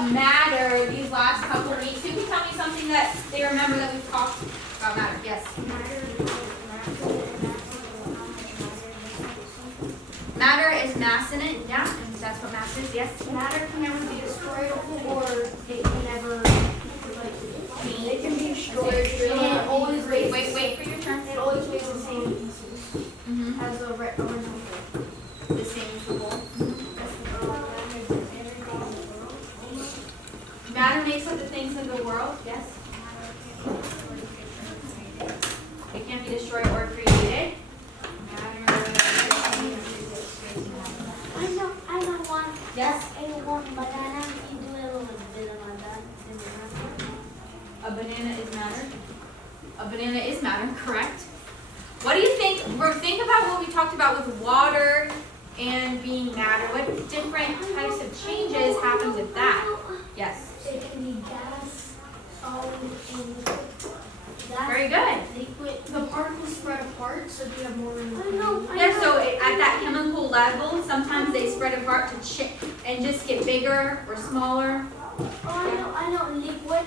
about matter these last couple of weeks? Who can tell me something that they remember that we've talked about matter? Yes. Matter is mass in it, yeah, and that's what mass is, yes. Matter can never be destroyed, or it can never, it can be destroyed, and it always weighs. Wait for your turn. It always weighs the same as the original whole. The same as the whole. Matter makes up the things in the world, yes. It can't be destroyed or created. I know one. Yes. I want banana. You do a little bit of that. A banana is matter. A banana is matter, correct. What do you think? Think about what we talked about with water and being matter. What different types of changes happen with that? Yes. It can be gas, solid, and liquid. Very good. Liquid. The particles spread apart, so you have more room. I know. Yeah, so at that chemical level, sometimes they spread apart to and just get bigger or smaller. Oh, I know. Liquid.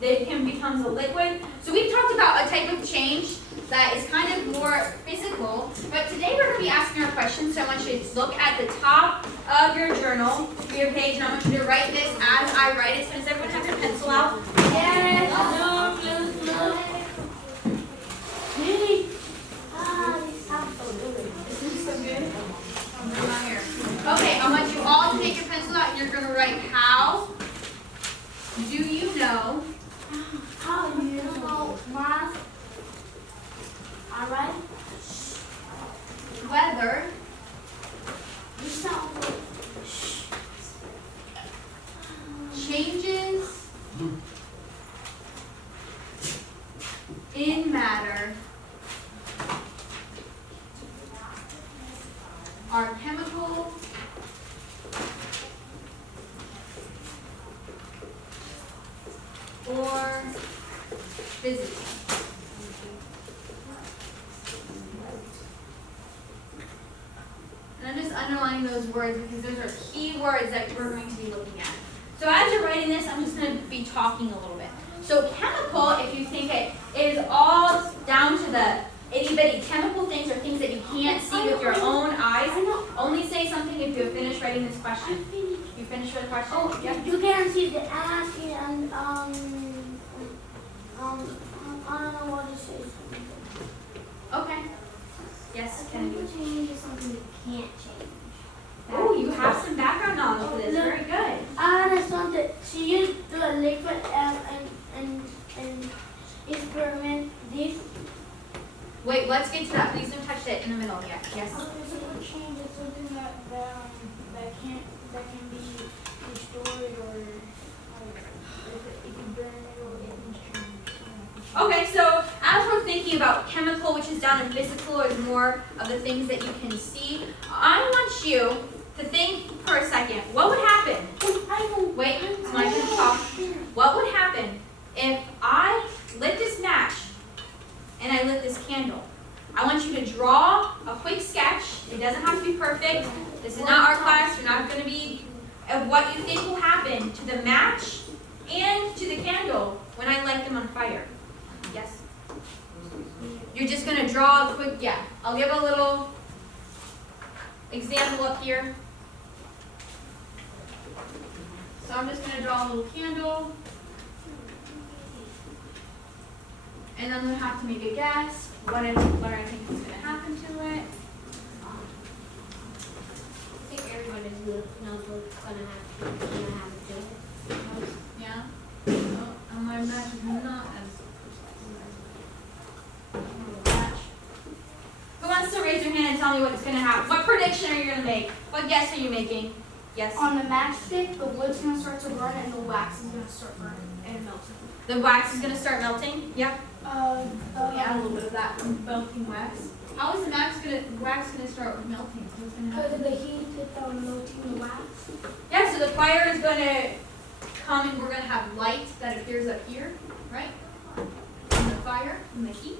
They can become a liquid. So we've talked about a type of change that is kind of more physical, but today we're going to be asking our questions. So I want you to look at the top of your journal, your page, and I want you to write this as I write it. So does everyone have their pencil out? Yes. No. Really? This sounds so good. This is so good. I'm not here. Okay, I want you all to take your pencil out and you're going to write how do you know? How do you know math? Alright. Whether You sound good. changes in matter are chemical or physical. And I'm just underlining those words because those are key words that we're going to be looking at. So as you're writing this, I'm just going to be talking a little bit. So chemical, if you think it, is all down to the itty-bitty chemical things or things that you can't see with your own eyes. Only say something if you've finished writing this question. You finished with the question? Oh, yeah. you can see the ass and I don't know what it says. Okay. Yes, Kennedy. Change is something you can't change. Oh, you have some background knowledge for this. Look. Very good. I understand that she used the liquid and experiment this. Wait, let's get to that. Please don't touch it in the middle yet. Yes. Physical change is something that can be destroyed or it can burn it or it can change. Okay, so as we're thinking about chemical, which is down in physical, is more of the things that you can see, I want you to think for a second. What would happen? Wait, it's my turn to talk. What would happen if I lit this match and I lit this candle? I want you to draw a quick sketch. It doesn't have to be perfect. This is not our class. You're not going to be of what you think will happen to the match and to the candle when I light them on fire. Yes? You're just going to draw a quick, yeah. I'll give a little example up here. So I'm just going to draw a little candle. And I'm going to have to make a guess what I think is going to happen to it. I think everybody knows what's gonna happen to it. Yeah? Oh, my match is not as precise. Who wants to raise your hand and tell me what's going to happen? What prediction are you going to make? What guess are you making? Yes? On the matchstick, the wood's gonna start to burn and the wax is gonna start burning and melting. The wax is going to start melting? Yeah? Yeah, a little bit of that melting wax. How is the wax going to start melting? What's going to Because happen? of the heat with melting the wax. Yeah, so the fire is going to come and we're going to have light that appears up here, right? From the fire, from the heat.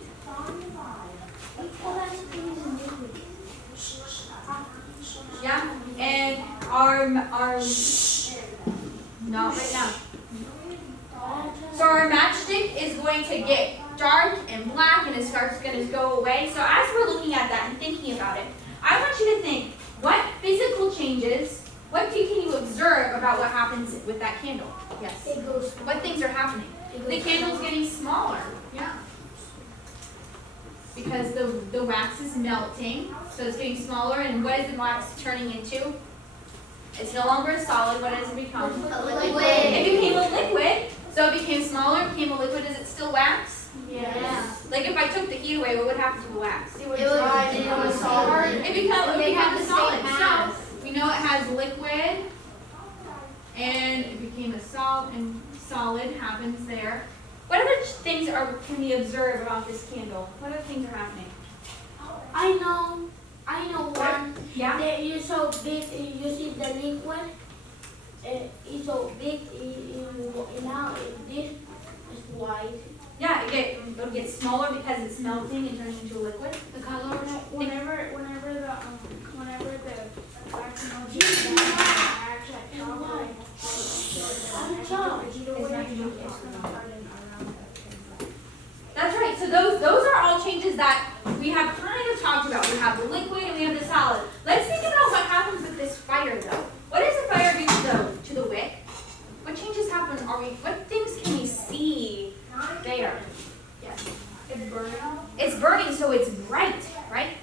Yeah, and our Not right now. So our matchstick is going to get dark and black and it starts going to go away. So as we're looking at that and thinking about it, I want you to think, what physical changes, can you observe about what happens with that candle? Yes. It goes. What things are happening? The candle's getting smaller. Yeah. Because the wax is melting, so it's getting smaller, and what is the wax turning into? It's no longer a solid. What does it become? A liquid. It became a liquid, so it became smaller, it became a liquid. Is it still wax? Yes. Like if I took the heat away, what would happen to the wax? It would dry and become a solid. It became a solid. mass. So we know it has liquid, and it became a solid, and solid happens there. What other things can we observe about this candle? What other things are happening? I know one. Yeah. That is so big. You see the liquid. It's so big. Now this is white. Yeah, it'll get smaller because it's melting and turning into a liquid. The color. Whenever the wax melts down, actually chocolate. It's not chocolate. That's right. So those are all changes that we have kind of talked about. We have the liquid and we have the solid. Let's think about what happens with this fire, though. What does the fire do to the wick? What changes happen? What things can we see there? Yes. It's burning. It's burning, so it's bright, right?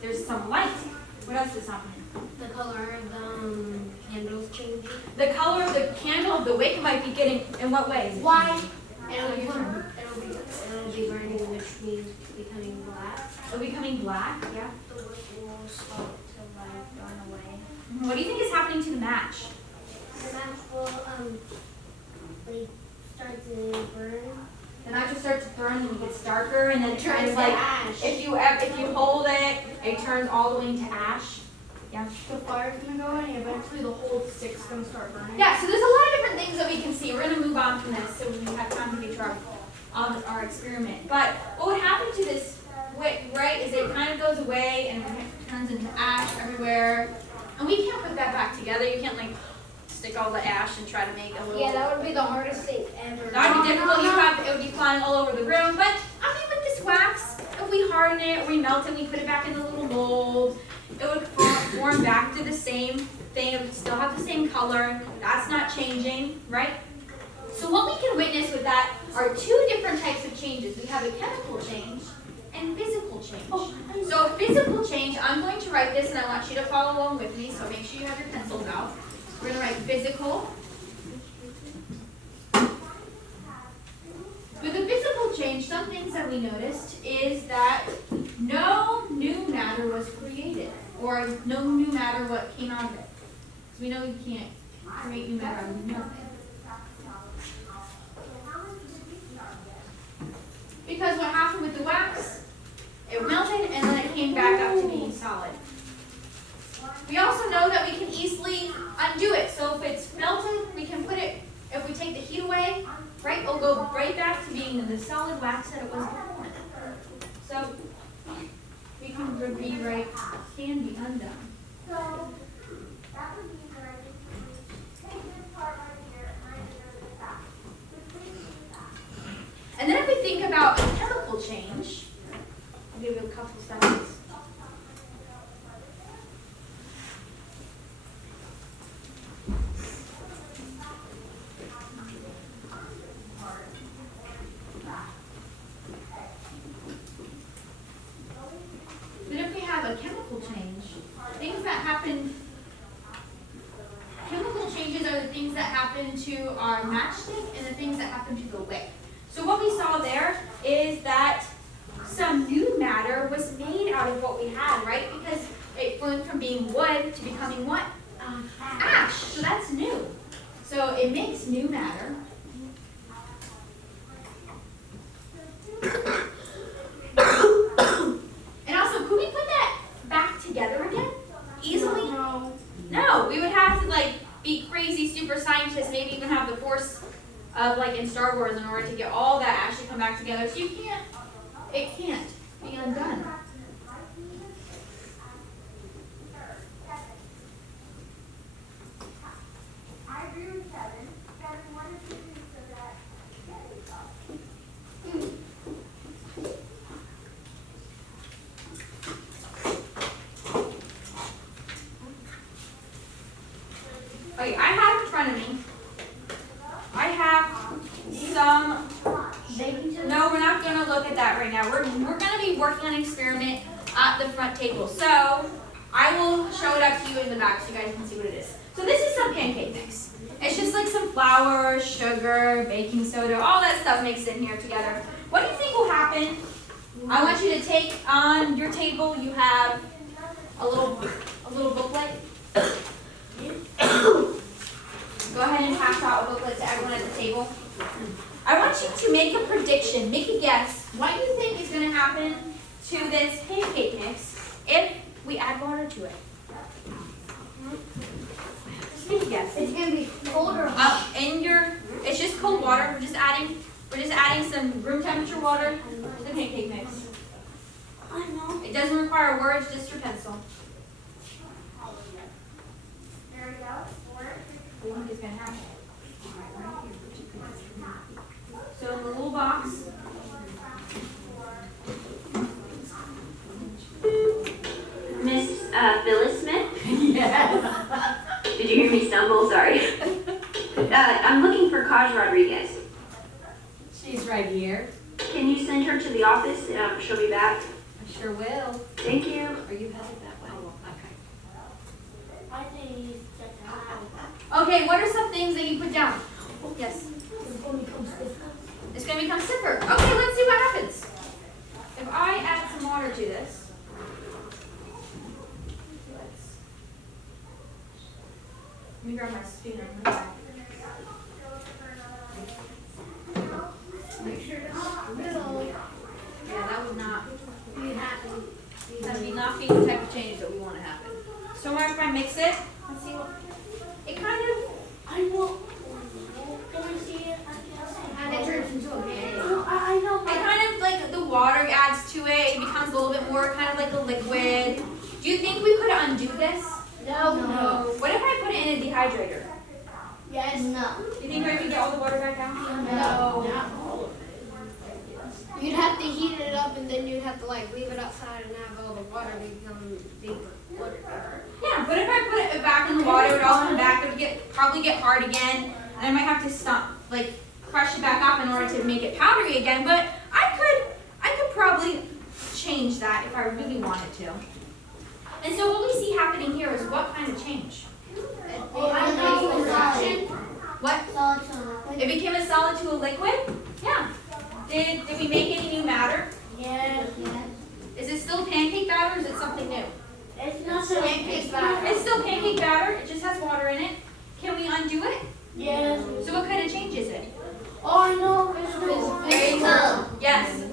There's some light. What else is happening? The color of the candles changing. The color of the candle of the wick might be getting, in what ways? White. It'll be burning, which means becoming black. It'll becoming black, yeah. The wick will start to burn away. What do you think is happening to the match? The match will start to burn. The match will start to burn and it gets darker, and then it turns to like ash. if you hold it, it turns all the way into ash. Yeah. The fire's gonna go in, and eventually the whole stick's gonna start burning. Yeah. So there's a lot of different things that we can see. We're gonna move on from this so we have time to get to our experiment. But what would happen to this wick, right, is it kind of goes away and it turns into ash everywhere, and we can't put that back together. You can't like stick all the ash and try to make a little. Yeah, that would be the hardest thing ever. That would be difficult. It would be flying all over the room. But I mean, with this wax, if we harden it, or we melt it, we put it back in the little mold, it would form back to the same thing. It would still have the same color. That's not changing, right? So what we can witness with that are two different types of changes. We have a chemical change and physical change. So physical change, I'm going to write this, and I want you to follow along with me. So make sure you have your pencils out. We're going to write physical. With the physical change, some things that we noticed is that no new matter was created, or no new matter what came out of it. So we know you can't create new matter out of nothing. Because what happened with the wax, it melted and then it came back up to being solid. We also know that we can easily undo it. So if it's melted, we can put it, if we take the heat away, right, it'll go right back to being the solid wax that it was before. So we can rewrite, can be undone. So that would be where I take this part right here and write it over the back. And then if we think about a chemical change, I'll give you a couple seconds. Then if we have a chemical change, things that happen, chemical changes are the things that happen to our matchstick and the things that happen to the wick. So what we saw there is that some new matter was made out of what we had, right? Because it went from being wood to becoming what? Ash. So that's new. So it makes new matter. And also, could we put that back together again? Easily? No, we would have to like be crazy super scientists, maybe even have the force of like in Star Wars in order to get all that ash to come back together. So you can't, it can't be undone. I agree with Kevin. Okay, I have in front of me. I have some. Baking soda? No, we're not gonna look at that right now. We're gonna be working on an experiment at the front table. So I will show it up to you in the back so you guys can see what it is. So this is some pancake mix. It's just like some flour, sugar, baking soda, all that stuff mixed in here together. What do you think will happen? I want you to take on your table. You have a little booklet. Go ahead and pass out a booklet to everyone at the table. I want you to make a prediction, make a guess. What you think is going to happen to this pancake mix if we add water to it? Just make a guess. It's gonna be cold or hot? It's just cold water. We're just adding some room temperature water to the pancake mix. I know. It doesn't require words, just your pencil. There we go. What do you think is going to happen? So in the little box, Miss Phyllis Smith? yes. Did you hear me stumble? Sorry. I'm looking for Kaj Rodriguez. She's right here. Can you send her to the office? She'll be back. I sure will. Thank you. Are you headed that way? Okay. I think he's just out. Okay, what are some things that you put down? Yes. It's gonna become stiff. It's going to become stiffer. Okay, let's see what happens. If I add some water to this. Let me grab my spoon and put it back. Make sure it's middle. Yeah, that would not. Be happy. That would not be the type of change that we want to happen. So if I mix it, let's see what. It kind of. I know. Can I see it? And it turns into a bag. No, I know. It kind of like the water adds to it. It becomes a little bit more kind of like a liquid. Do you think we could undo this? No. What if I put it in a dehydrator? Yes. No. Do you think I could get all the water back down? No. You'd have to heat it up and then you'd have to like leave it outside and have all the water become vapor. Water vapor. Yeah, but if I put it back in the water, it would all come back. It would probably get hard again, and I might have to stop, like crush it back up in order to make it powdery again. But I could probably change that if I really wanted to. And so what we see happening here is what kind of change? Oh, I know. What? Solid. It became a solid to a liquid? Yeah. Did we make any new matter? Yes. Is it still pancake batter or is it something new? It's not so pancake batter. It's still pancake batter, it just has water in it. Can we undo it? Yes. So what kind of change is it? Oh, I know. There you go. Yes.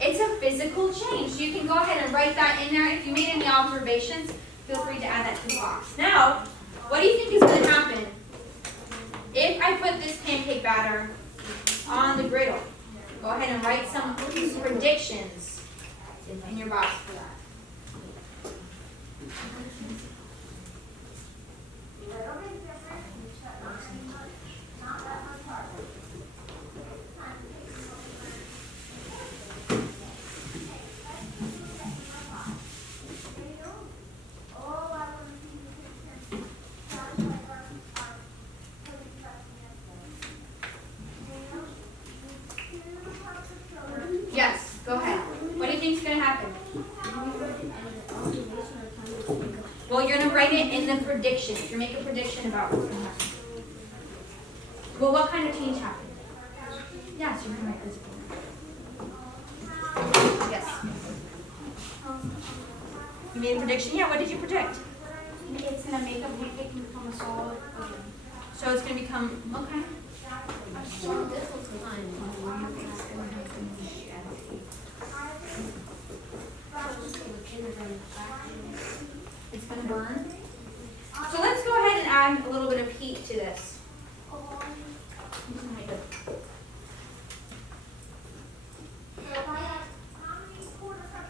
It's a physical change. So you can go ahead and write that in there. If you made any observations, feel free to add that to the box. Now, what do you think is going to happen if I put this pancake batter on the griddle? Go ahead and write some predictions in your box for that. Little bit different, but not that much harder. Time to take some over. There you go. Oh, I want to see the picture. That's like our really pressing yesterday. Now, 2 cups of sugar. Yes, go ahead. What do you think is going to happen? Well, you're going to write it in the prediction. You're making a prediction about what's going to happen. Well, what kind of change happened? Yes, you're going to write this. Yes. You made a prediction? Yeah, what did you predict? It's gonna make a pancake become a solid. So it's going to become, okay. So this was fine. It's going to burn. So let's go ahead and add a little bit of heat to this.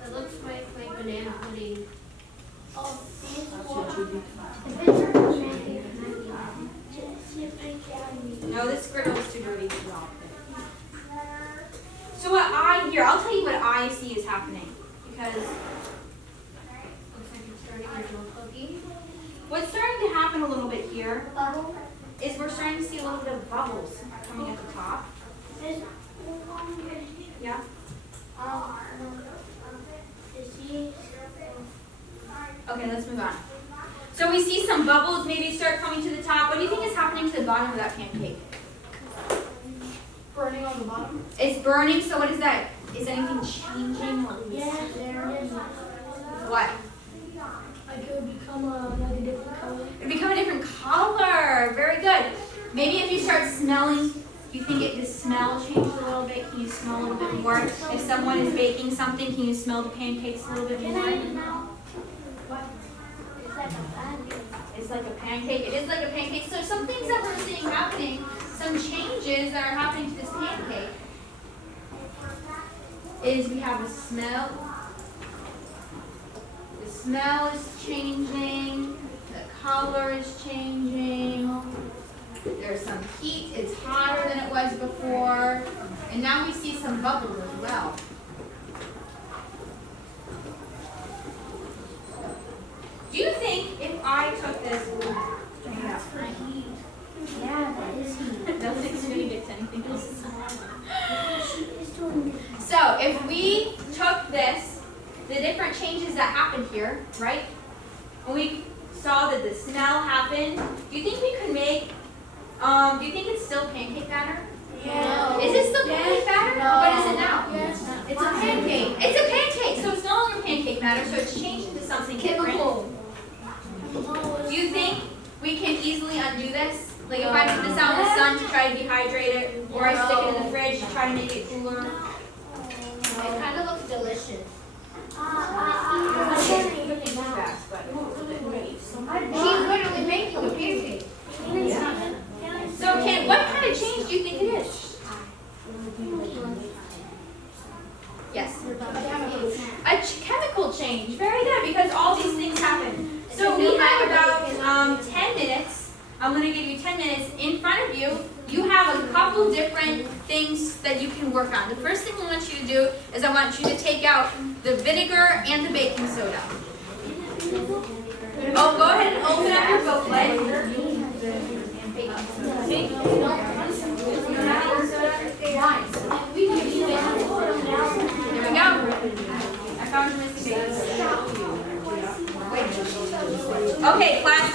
It looks like banana pudding. Oh, No, this griddle is too dirty to drop it. So I'll tell you what I see is happening. Because Looks like it's starting original cookie. what's starting to happen here is we're starting to see a little bit of bubbles coming at the top. Yeah. Okay, let's move on. So we see some bubbles maybe start coming to the top. What do you think is happening to the bottom of that pancake? Burning on the bottom. It's burning, so what is that? Is anything changing? What? Like it would become like a different color. It become a different color. Very good. Maybe if you start smelling, you think the smell changed a little bit? Can you smell a little bit more? If someone is baking something, can you smell the pancakes a little bit more? It's like a pancake. It is like a pancake. So some things that we're seeing happening, some changes that are happening to this pancake, is we have a smell. The smell is changing. The color is changing. There's some heat. It's hotter than it was before. And now we see some bubbles as well. Do you think if I took this, Yeah, that is heat. doesn't make it to anything else? So if we took this, the different changes that happened here, right? And we saw that the smell happened. Do you think we could make? Do you think it's still pancake batter? Yeah. Is it still pancake batter? No. What is it now? Yes. It's a pancake. It's a pancake. So it's no longer pancake batter. So it's changed into something different. Chemical. Do you think we can easily undo this? Like if I put this out in the sun to try to dehydrate it, or I stick it in the fridge to try to make it cooler? It kind of looks delicious. She's literally making a pancake. So what kind of change do you think it is? Yes. A chemical change. Very good, because all these things happen. So we have about 10 minutes. I'm going to give you 10 minutes. In front of you, you have a couple different things that you can work on. The first thing I want you to do is I want you to take out the vinegar and the baking soda. Oh, go ahead and open up your booklet. Here we go. I found a missing baking soda. Okay, class.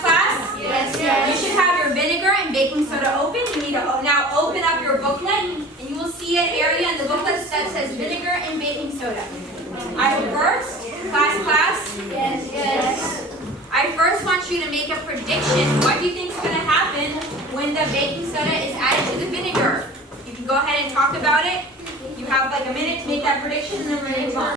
Yes. You should have your vinegar and baking soda open. You need to now open up your booklet, and you will see an area in the booklet that says vinegar and baking soda. I first want you to make a prediction. What do you think is going to happen when the baking soda is added to the vinegar? You can go ahead and talk about it. You have like a minute to make that prediction, and then we're going to move on.